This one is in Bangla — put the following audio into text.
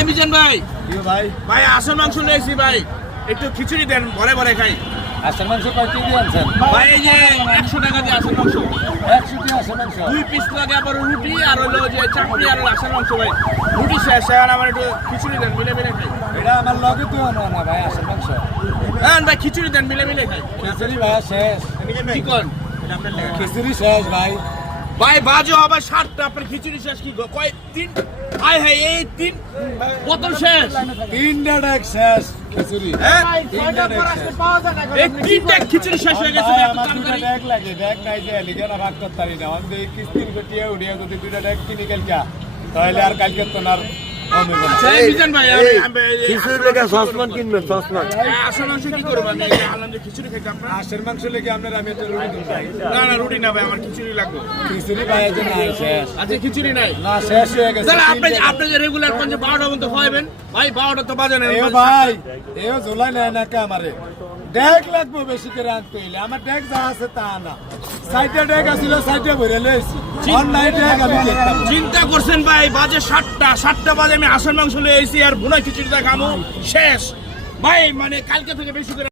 ভাই মিজান ভাই ভাই ভাই আসল মাংস নিয়েছি ভাই, একটু খিচুড়ি দেন, ভরে ভরে খাই। আসল মাংস কয় কেজি আনছেন? ভাই এই যে 100 টাকা দিয়ে আসল মাংস, 100 টাকা আসল মাংস। 2 পিস লাগে, আবার রুটি আর হলো যে চাটনি আর আসল মাংস ভাই। রুটি শেষ, আর আমার একটু খিচুড়ি দেন, মিলে মিলে খাই। এটা আমার লগে তো না ভাই, আসল মাংস। হ্যাঁ ভাই খিচুড়ি দেন, মিলে মিলে খাই। খিচুড়ি ভাই শেষ। কি করেন খিচুড়ি শেষ ভাই। ভাই বাজে হবে 7টা, আপনার খিচুড়ি শেষ কি কয় 3? হাই হাই এই 3 বোতল শেষ, 3টা ডেক শেষ খিচুড়ি। হ্যাঁ 3টা ডেক শেষ। এই 3টা খিচুড়ি শেষ হয়ে গেছে ভাই এত আমার 2টা তাড়াতাড়ি। ডেক লাগে, ডেক নাই যে লিখে না ভাগ করতে পারি না। আমি এই কিস্তির গটিয়া উড়িয়া যদি 2টা ডেক কিনি কালকে, তাহলে আর কালকে তো না কমবে না। সেই মিজান ভাই খিচুড়ি লেগে সসমান কিনবেন, সসমান। আসল মাংস কি করবো আমি? এই যে আনলাম যে খিচুড়ি খাইতে আপনার। হাঁসের মাংস লেগে আপনার আমি একটা রুটি দিই ভাই। না না রুটি না ভাই, আমার খিচুড়ি লাগবে। খিচুড়ি ভাই এই যে নাই শেষ। আচ্ছা খিচুড়ি নাই? না শেষ হয়ে গেছে। তাহলে আপনি যে রেগুলার কোন যে 12টা পর্যন্ত খাওয়াবেন ভাই, 12টা তো বাজে না। এও ভাই এও ঝোলাই নেয় না কে আমারে। ডেক লাগবো বেশি করে আনতে হইলে, আমার ডেক যা আছে তা না। 60টা ডেক আছিল, 60টা ভরে লইছি। অনলাইন ডেক আমি দেখতাম। চিন্তা করছেন ভাই, বাজে 7টা বাজে আমি আসল মাংস লয়ে এসেছি আর ভুনা খিচুড়িটা খামু শেষ ভাই, মানে কালকে থেকে বেশি করে